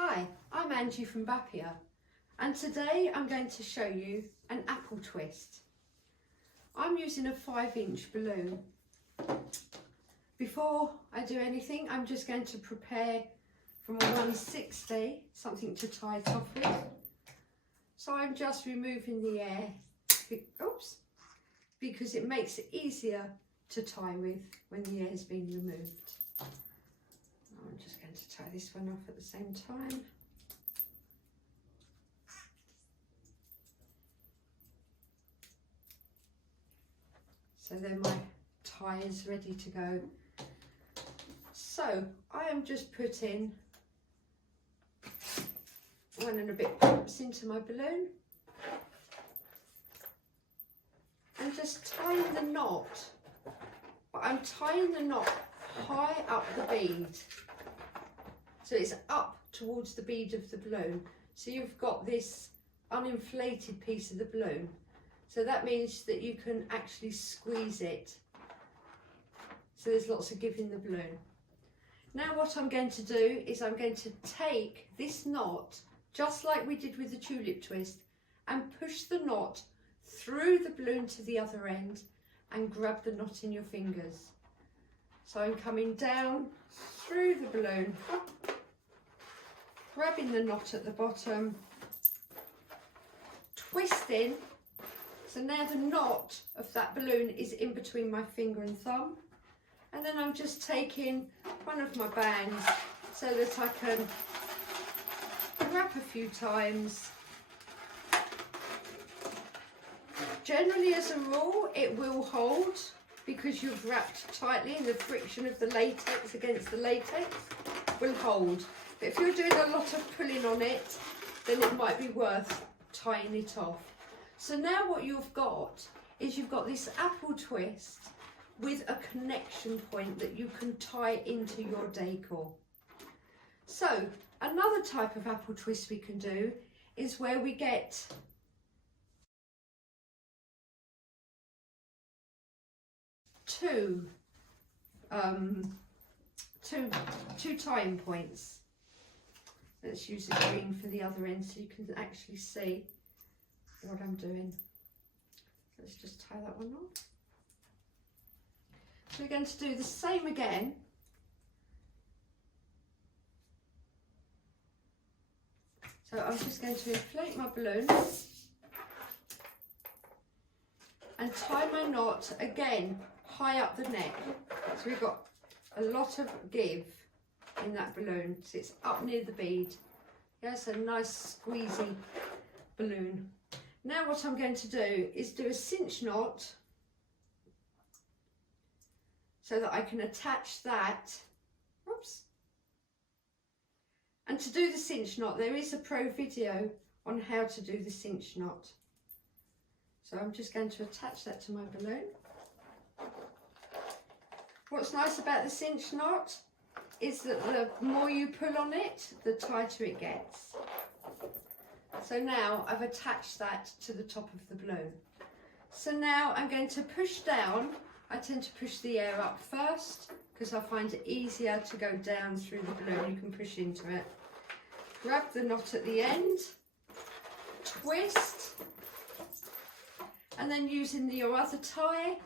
Hi, I'm Angie from Bappia, and today I'm going to show you an apple twist. I'm using a 5-inch balloon. Before I do anything, I'm just going to prepare from a 160, something to tie it off with. So I'm just removing the air, because it makes it easier to tie with when the air's been removed. I'm just going to tie this one off at the same time. So then my tie is ready to go. So I am just putting 1 and a bit pumps into my balloon and just tying the knot, but I'm tying the knot high up the bead, so it's up towards the bead of the balloon. So you've got this uninflated piece of the balloon, so that means that you can actually squeeze it, so there's lots of give in the balloon. Now what I'm going to do is I'm going to take this knot, just like we did with the tulip twist, and push the knot through the balloon to the other end and grab the knot in your fingers. So I'm coming down through the balloon, grabbing the knot at the bottom, twisting. So now the knot of that balloon is in between my finger and thumb. And then I'm just taking one of my bands so that I can wrap a few times. Generally, as a rule, it will hold because you've wrapped tightly and the friction of the latex against the latex will hold. But if you're doing a lot of pulling on it, then it might be worth tying it off. So now what you've got is you've got this apple twist with a connection point that you can tie into your decor. So another type of apple twist we can do is where we get two tying points. Let's use the green for the other end so you can actually see what I'm doing. Let's just tie that one off. So we're going to do the same again. So I'm just going to inflate my balloon and tie my knot again high up the neck. So we've got a lot of give in that balloon, so it's up near the bead. Yes, a nice squeezy balloon. Now what I'm going to do is do a cinch knot so that I can attach that. Oops. And to do the cinch knot, there is a pro video on how to do the cinch knot. So I'm just going to attach that to my balloon. What's nice about the cinch knot is that the more you pull on it, the tighter it gets. So now I've attached that to the top of the balloon. So now I'm going to push down. I tend to push the air up first because I find it easier to go down through the balloon. You can push into it. Grab the knot at the end, twist, and then using your other tie,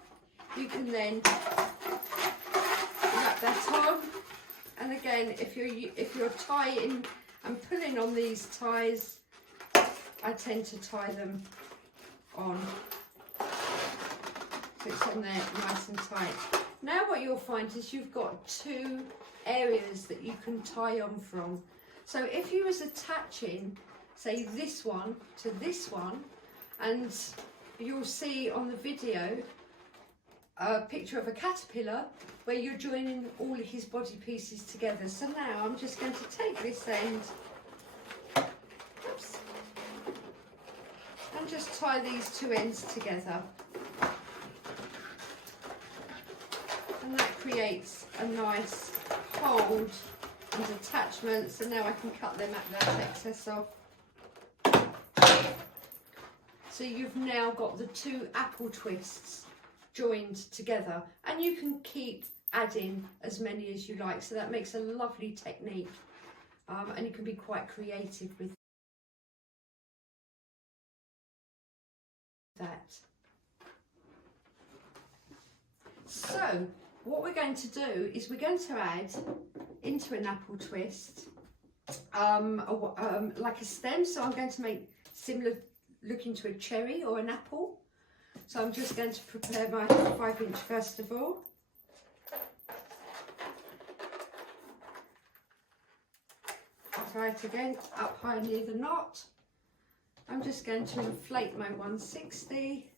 you can then wrap that on. And again, if you're tying and pulling on these ties, I tend to tie them on, so it's on there nice and tight. Now what you'll find is you've got two areas that you can tie on from. So if you was attaching, say, this one to this one, and you'll see on the video a picture of a caterpillar where you're joining all of his body pieces together. So now I'm just going to take this end, oops, and just tie these two ends together. And that creates a nice hold and attachment. So now I can cut them at that excess off. So you've now got the two apple twists joined together, and you can keep adding as many as you like, so that makes a lovely technique and you can be quite creative with that. So what we're going to do is we're going to add into an apple twist like a stem. So I'm going to make similar looking to a cherry or an apple. So I'm just going to prepare my 5-inch first of all. I'll try it again, up high near the knot. I'm just going to inflate my 160.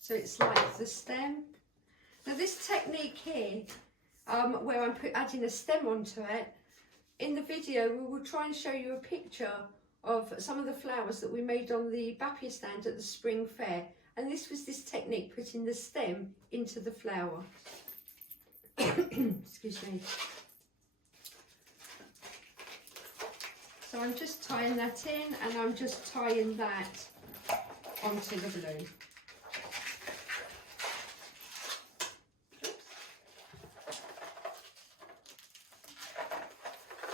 So it's like the stem. Now this technique here, where I'm adding a stem onto it, in the video we will try and show you a picture of some of the flowers that we made on the Bappia stand at the spring fair. And this was this technique, putting the stem into the flower. Excuse me. So I'm just tying that in, and I'm just tying that onto the balloon.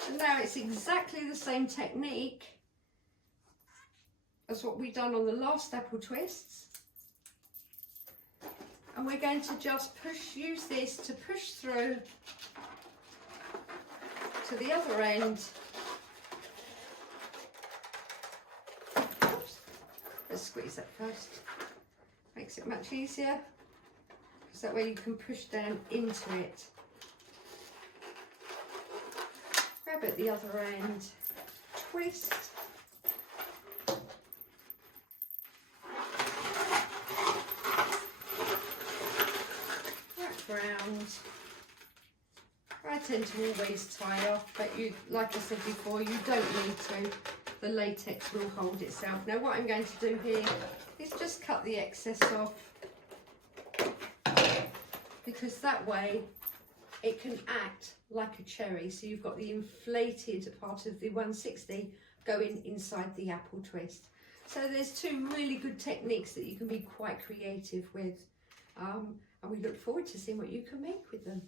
So now it's exactly the same technique as what we've done on the last apple twists. And we're going to just use this to push through to the other end. Oops. Let's squeeze that first. Makes it much easier, because that way you can push down into it. Grab at the other end, twist. Round. I tend to always tie off, but you, like I said before, you don't need to. The latex will hold itself. Now what I'm going to do here is just cut the excess off, because that way it can act like a cherry. So you've got the inflated part of the 160 going inside the apple twist. So there's two really good techniques that you can be quite creative with. And we look forward to seeing what you can make with them.